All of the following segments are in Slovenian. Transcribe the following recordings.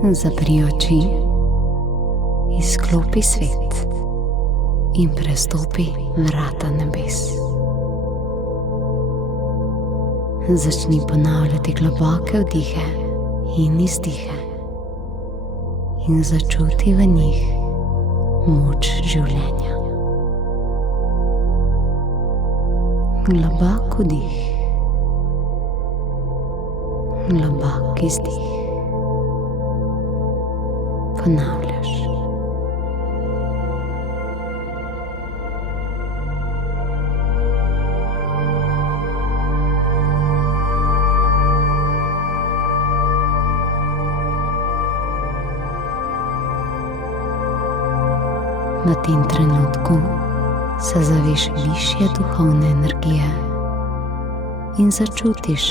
Zapri oči, izklopi svet in prestopi vrata nebes. Začni ponavljati globoke vdihe in izdihe in začuti v njih moč življenja. Globok vdih, globok izdih. Ponavljaš. V tem trenutku se zaveš višje duhovne energije in začutiš,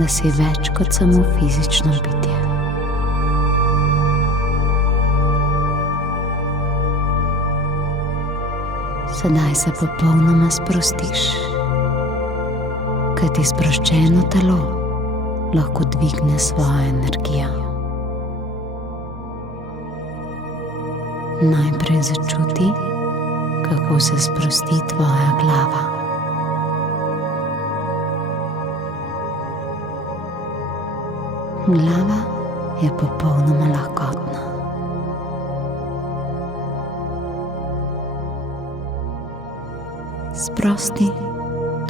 da si več kot samo fizično bitje. Sedaj se popolnoma sprostiš, kajti sproščeno telo lahko dvigne svojo energijo. Najprej začuti, kako se sprosti tvoja glava. Glava je popolnoma lahkotna. Sprosti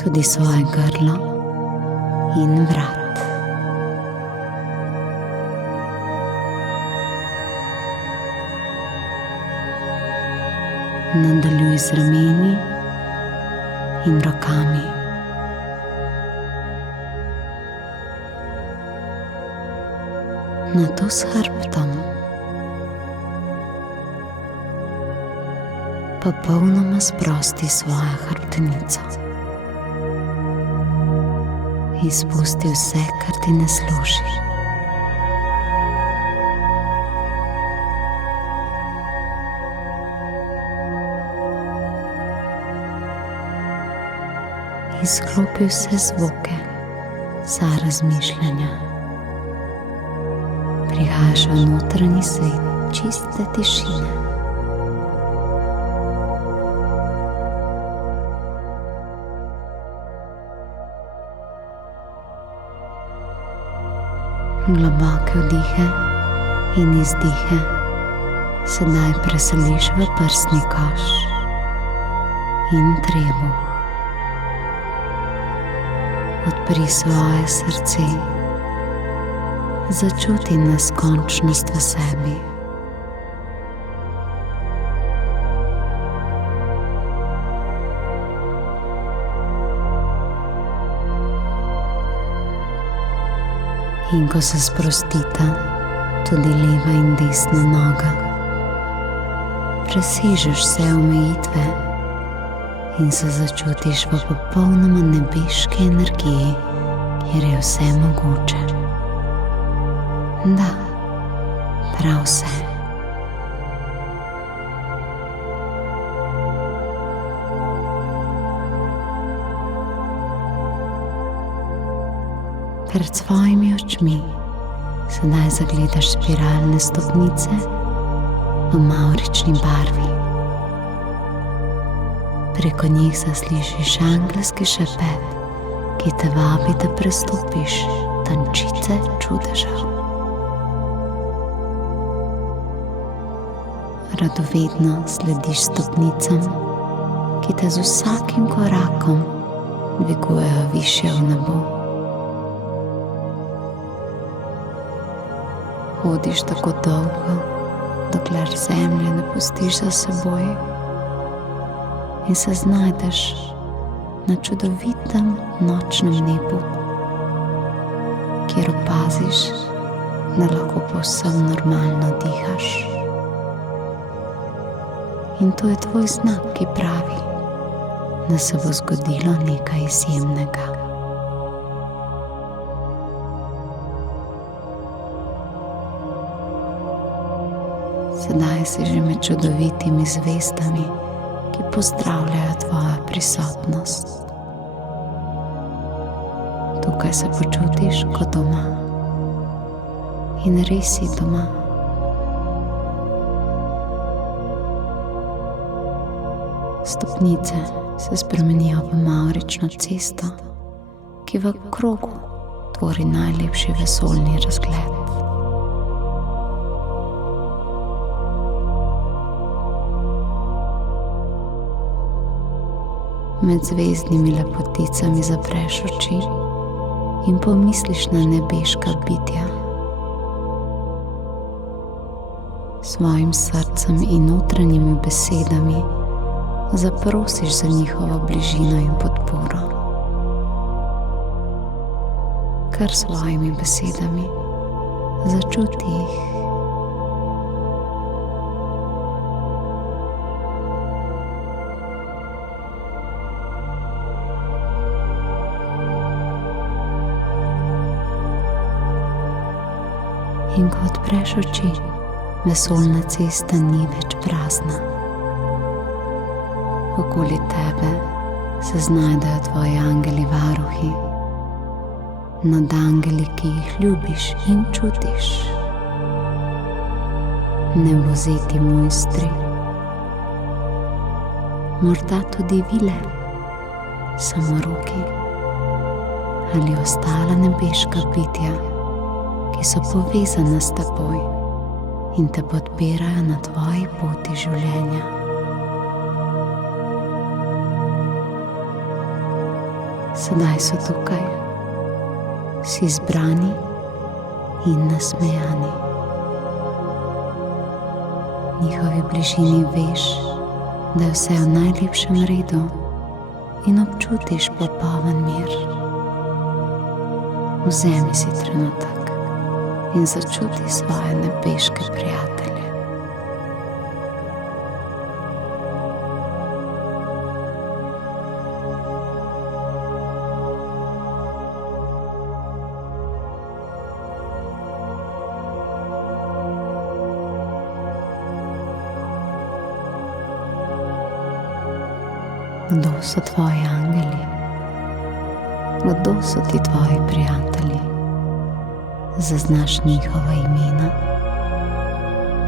tudi svoje grlo in vrat. Nadaljuj z rameni in rokami. Nato s hrbtom. Popolnoma sprosti svojo hrbtenico. Izpusti vse, kar ti ne služi. Izklopi vse zvoke, vsa razmišljanja. Prihajaš v notranji svet čiste tišine. Globoke vdihe in izdihe sedaj preseliš v prsni koš in trebuh. Odpri svoje srce, začuti neskončnost v sebi. In ko se sprostita tudi leva in desna noga, presežeš vse omejitve in se začutiš v popolnoma nebeški energiji, kjer je vse mogoče. Da, prav vse. Pred svojimi očmi sedaj zagledaš spiralne stopnice v mavrični barvi. Preko njih zaslišiš angelski šepet, ki te vabi, da prestopiš tančice čudežev. Radovedno slediš stopnicam, ki te z vsakim korakom dvigujejo višje v nebo. Hodiš tako dolgo, dokler zemlje ne pustiš za seboj in se znajdeš na čudovitem nočnem nebu, kjer opaziš, da lahko povsem normalno dihaš. In to je tvoj znak, ki pravi, da se bo zgodilo nekaj izjemnega. Sedaj si že med čudovitimi zvezdami, ki pozdravljajo tvojo prisotnost. Tukaj se počutiš kot doma in res si doma. Stopnice se spremenijo v mavrično cesto, ki v krogu tvori najlepši vesoljni razgled. Med zvezdnimi lepoticami zapreš oči in pomisliš na nebeška bitja. Svojim srcem in notranjimi besedami zaprosiš za njihovo bližino in podporo. Kar svojimi besedami začuti jih. In ko odpreš oči, vesoljna cesta ni več prazna. Okoli tebe se znajdejo tvoji angeli varuhi, nad angeli, ki jih ljubiš in čutiš. Nebozeti mojstri, morda tudi vile, samoroki ali ostala nebeška bitja, ki so povezana s teboj in te podpirajo na tvoji poti življenja. Sedaj so tukaj, si zbrani in nasmejani. V njihovi bližini veš, da je vse v najlepšem redu in občutiš popoln mir. Vzemi si trenutek in začuti svoje nebeške prijatelje. Kdo so tvoji angeli? Kdo so ti tvoji prijatelji? Zaznaš njihova imena?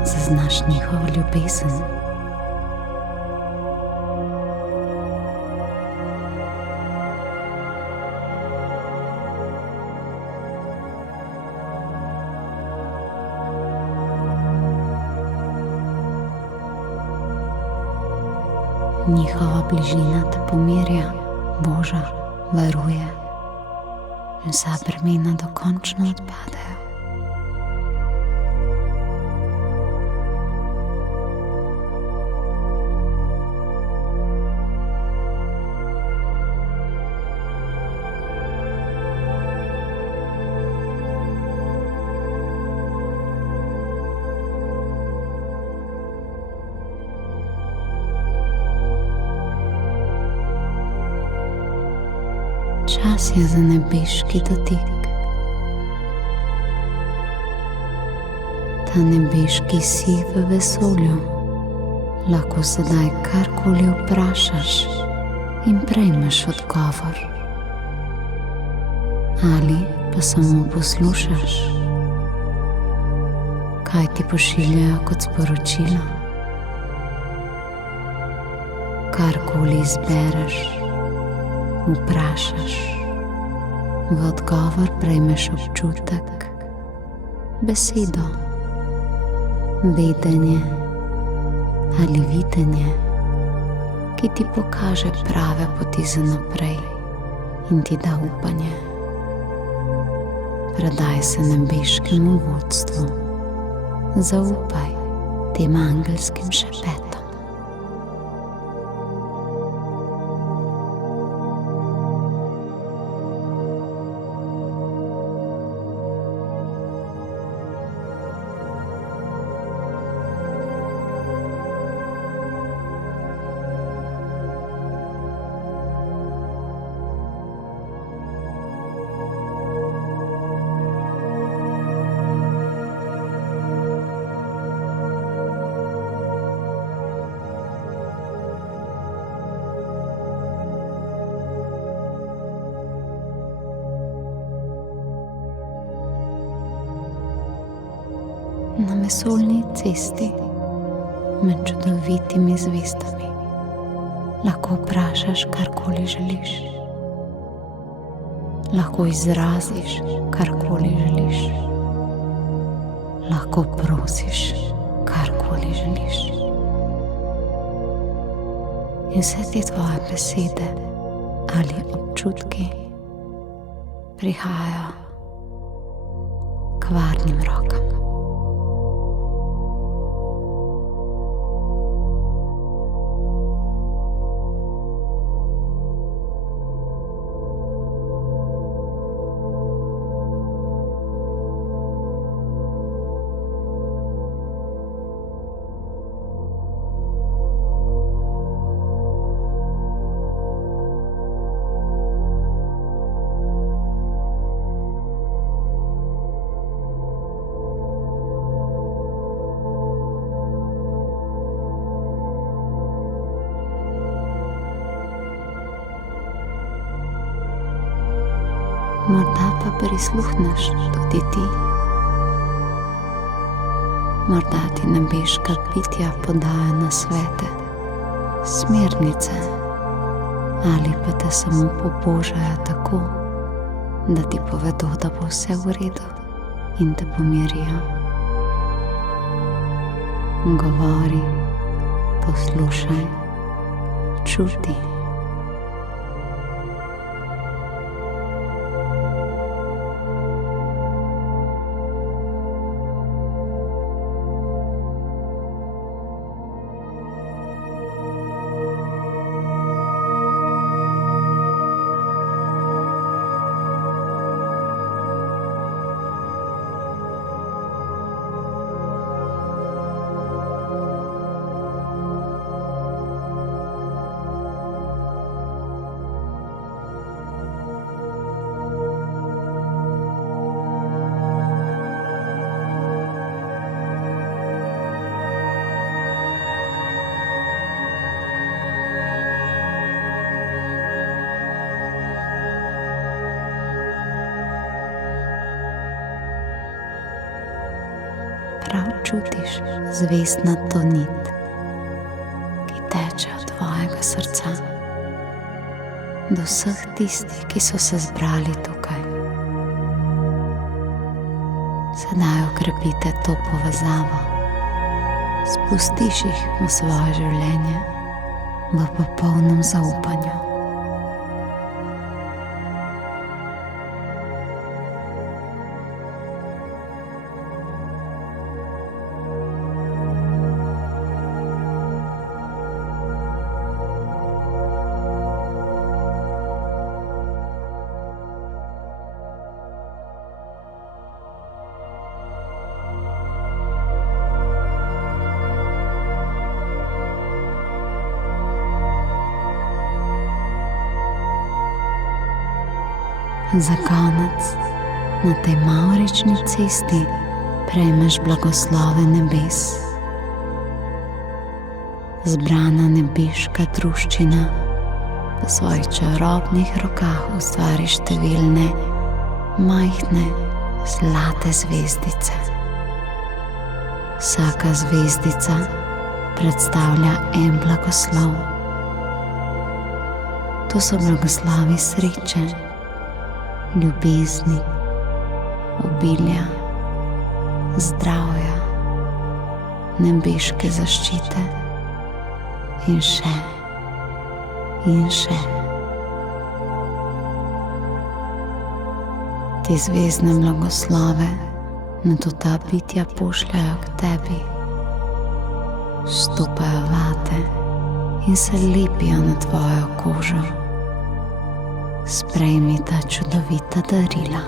Zaznaš njihovo ljubezen? Njihova bližina te pomirja, boža, varuje in vsa bremena dokončno odpadejo. Čas je za nebeški dotik. Ta nebeški si v vesolju lahko sedaj karkoli vprašaš in prejmeš odgovor. Ali pa samo poslušaš, kaj ti pošiljajo kot sporočilo. Karkoli izbereš, vprašaš, v odgovor prejmeš občutek, besedo, vedenje ali videnje, ki ti pokaže prave poti za naprej in ti da upanje. Predaj se nebeškemu vodstvu, zaupaj tem angelskim šepetom. na vesoljni cesti med čudovitimi zvezdami. Lahko vprašaš, karkoli želiš. Lahko izraziš, karkoli želiš. Lahko prosiš, karkoli želiš. In vse te tvoje besede ali občutki prihajajo k varnim rokam. Morda pa prisluhneš tudi ti. Morda ti nebeška bitja podajo nasvete, smernice, ali pa te samo pobožajo tako, da ti povedo, da bo vse v redu in te pomirijo. Govori, poslušaj, čuti. Prav čutiš zvezdnato nit, ki teče od tvojega srca do vseh tistih, ki so se zbrali tukaj. Sedaj okrepite to povezavo, spustiš jih v svoje življenje v popolnem zaupanju. Za konec na tej mavrični cesti prejmeš blagoslove nebes. Zbrana nebeška druščina v svojih čarobnih rokah ustvari številne majhne zlate zvezdice. Vsaka zvezdica predstavlja en blagoslov. To so blagoslovi sreče, ljubezni, obilja, zdravja, nebeške zaščite in še in še. Te zvezdne blagoslove nato ta bitja pošljajo k tebi, vstopajo vate in se lepijo na tvojo kožo. Sprejmi ta čudovita darila.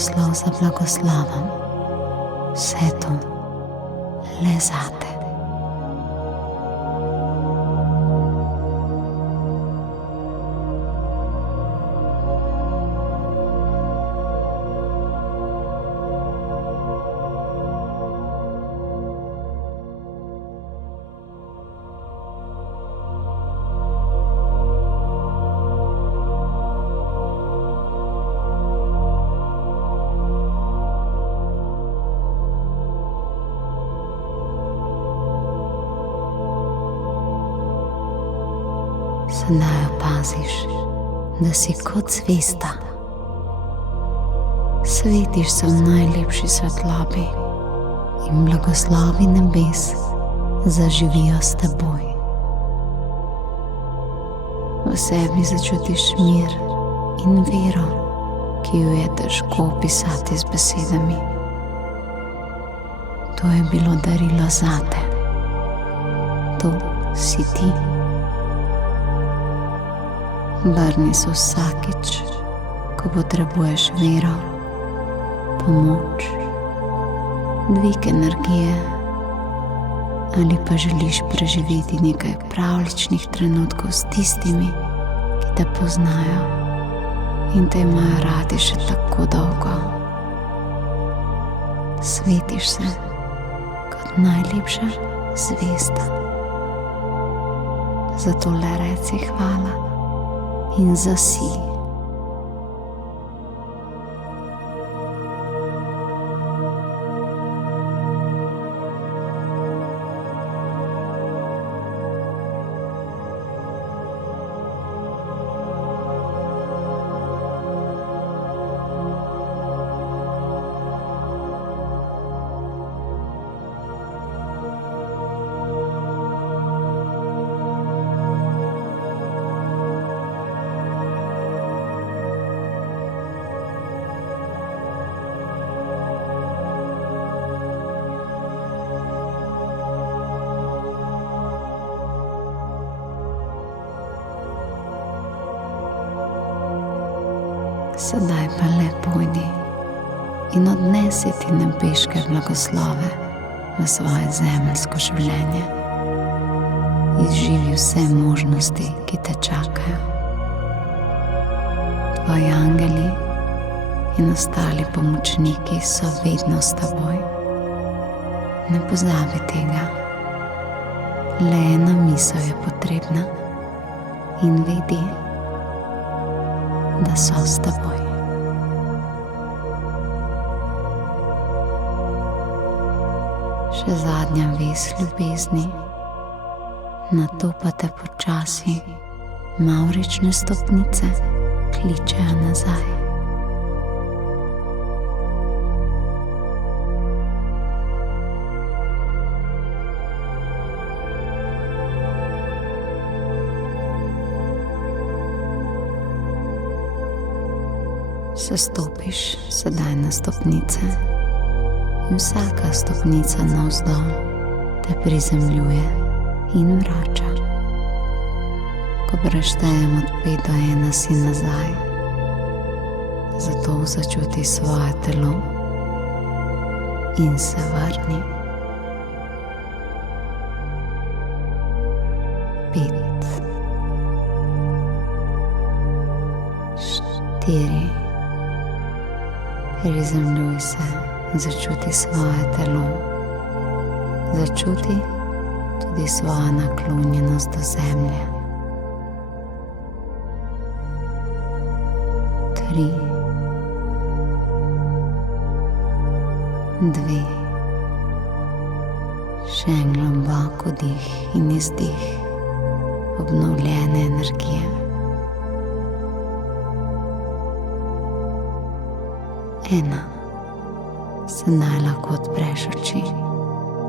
blagoslov za blagoslovom, vse to le zate. Sedaj opaziš, da si kot zvezda. Svetiš se v najlepši svetlobi in blagoslovi nebes zaživijo s teboj. V sebi začutiš mir in vero, ki jo je težko opisati z besedami. To je bilo darilo zate. To si ti. Vrni se vsakič, ko potrebuješ vero, pomoč, dvig energije ali pa želiš preživeti nekaj pravličnih trenutkov s tistimi, ki te poznajo in te imajo radi še tako dolgo. Svetiš se kot najlepša zvezda. Zato le reci hvala in zasi. Sedaj pa le pojdi in odnesi ti nebeške blagoslove v svoje zemeljsko življenje. Izživi vse možnosti, ki te čakajo. Tvoji angeli in ostali pomočniki so vedno s teboj. Ne pozabi tega. Le ena misel je potrebna in vedi, da so s teboj. Še zadnja vez ljubezni, nato pa te počasi mavrične stopnice kličejo nazaj. Sestopiš sedaj na stopnice in vsaka stopnica navzdol te prizemljuje in vrača. Ko preštejem od 5 do 1 si nazaj, zato začuti svoje telo in se vrni. 5, 4, prizemljuj se, začuti svoje telo, začuti tudi svojo naklonjenost do zemlje. 3, 2, še en globok vdih in izdih obnovljene energije. 1. Sedaj lahko odpreš oči.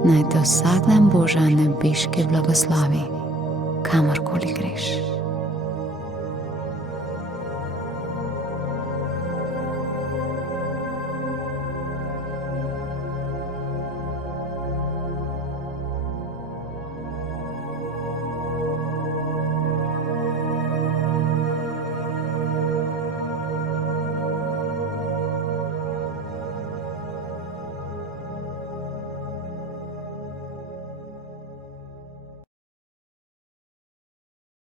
Naj te vsak dan Božja nebeški blagoslovi, kamorkoli greš.